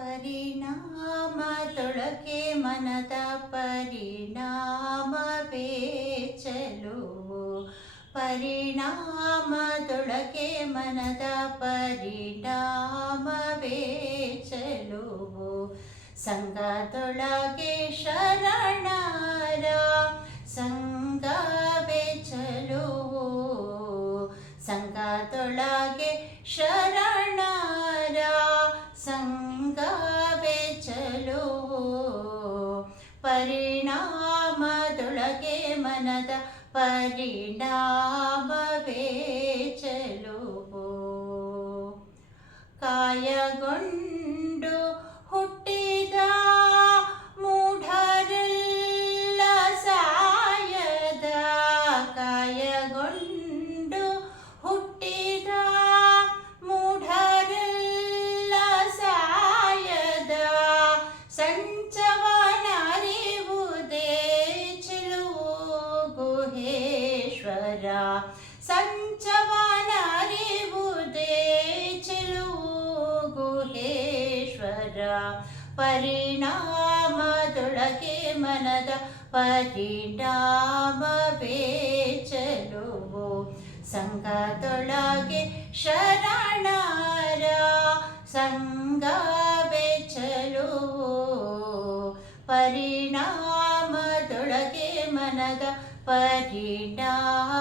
ಪರಿಣಾಮದೊಳಗೆ ಮನದ ಪರಿಣಾಮವೇ ಪರಿಣಾಮ ತೊಳಕೆ ಮನದ ಪರಿಣಾಮವೇ ಚೆಲುವು ಸಂಘದೊಳಗೆ ಶರಣರ, ಸಂಘವೇ ಚೆಲುವು ಸಂಘದೊಳಗೆ ಶರಣರ ಸಂಘವೇ ಪರಿಣಾಮದೊಳಗೆ ಮನದ ಪರಿಣಾಮವೇ ಚಲೋ ಕಾಯಗೊಂಡು ಗುಹೇಶ್ವರ ಸಂಚವನರಿವುದೇ ಚೆಲುವು ಗುಹೇಶ್ವರ ಪರಿಣಾಮದೊಳಗೆ ಮನದ ಪರಿಣಾಮವೇ ಚೆಲುವು. ಸಂಘದೊಳಗೆ ಶರಣರ, ಸಂಘವೇ ಚೆಲುವು. ಪರಿಣಾಮದೊಳಗೆ ಮನದ ಪರಿಣಾಮ